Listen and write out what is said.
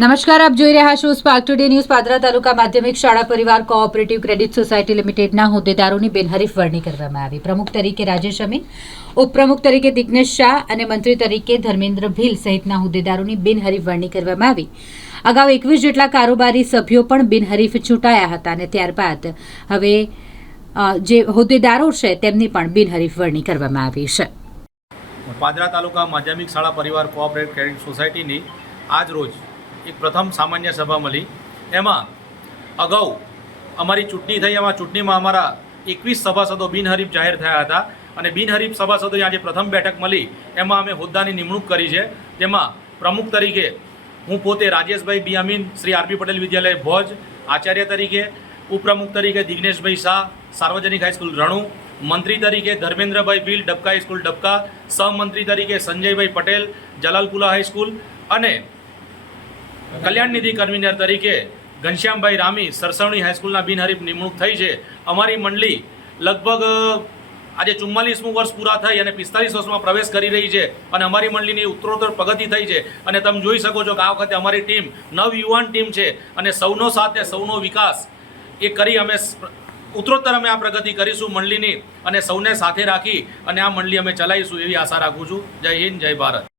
નમસ્કાર, આપ જોઈ રહ્યા છો સ્પાર્ક ટુડે ન્યૂઝ. પાદરા તાલુકા માધ્યમિક શાળા પરિવાર કોઓપરેટિવ ક્રેડિટ સોસાયટી લિમિટેડના હોદ્દેદારોની બિનહરીફ વરણી કરવામાં આવી. પ્રમુખ તરીકે રાજેશ અમીન, ઉપપ્રમુખ તરીકે દિગ્નેશ શાહ અને મંત્રી તરીકે ધર્મેન્દ્ર ભીલ સહિતના હોદ્દેદારોની બિનહરીફ વરણી કરવામાં આવી. અગાઉ એકવીસ જેટલા કારોબારી સભ્યો પણ બિનહરીફ ચૂંટાયા હતા અને ત્યારબાદ હવે જે હોદ્દેદારો છે તેમની પણ બિનહરીફ વરણી કરવામાં આવી છે. પાદરા તાલુકા માધ્યમિક શાળા પરિવાર કોઓપરેટિવ ક્રેડિટ સોસાયટીની આજ રોજ એક પ્રથમ સામાન્ય સભા મળી. એમાં અગાઉ અમારી ચૂંટણી થઈ, એમાં ચૂંટણીમાં અમારા એકવીસ સભાસદો બિનહરીફ જાહેર થયા હતા અને બિનહરીફ સભાસદોની આજે પ્રથમ બેઠક મળી. એમાં અમે હોદ્દાની નિમણૂક કરી છે. તેમાં પ્રમુખ તરીકે હું પોતે રાજેશભાઈ બી અમીન શ્રી આરપી પટેલ વિદ્યાલય ભોજ, આચાર્ય તરીકે, ઉપપ્રમુખ તરીકે દિગ્નેશભાઈ શાહ, સાર્વજનિક હાઈસ્કૂલ રણુ, મંત્રી તરીકે ધર્મેન્દ્રભાઈ ભીલ, ડબકા હાઈસ્કૂલ ડબકા સહમંત્રી તરીકે સંજયભાઈ પટેલ, જલાલપુલા હાઈસ્કૂલ અને કલ્યાણ નિધિ કન્વીનર તરીકે ઘનશ્યામભાઈ રામી સરસવણી હાઈસ્કૂલના બિનહરીફ નિમણૂક થઈ છે. અમારી મંડળી લગભગ આજે ચુમ્માલીસમું વર્ષ પૂરા થઈ અને પિસ્તાલીસ વર્ષમાં પ્રવેશ કરી રહી છે અને અમારી મંડળીની ઉત્તરોત્તર પ્રગતિ થઈ છે. અને તમે જોઈ શકો છો કે આ વખતે અમારી ટીમ નવયુવાન ટીમ છે અને સૌનો સાથ ને સૌનો વિકાસ એ કરી અમે ઉત્તરોત્તર અમે આ પ્રગતિ કરીશું મંડળીની અને સૌને સાથે રાખી અને આ મંડળી અમે ચલાવીશું એવી આશા રાખું છું. જય હિન્દ, જય ભારત.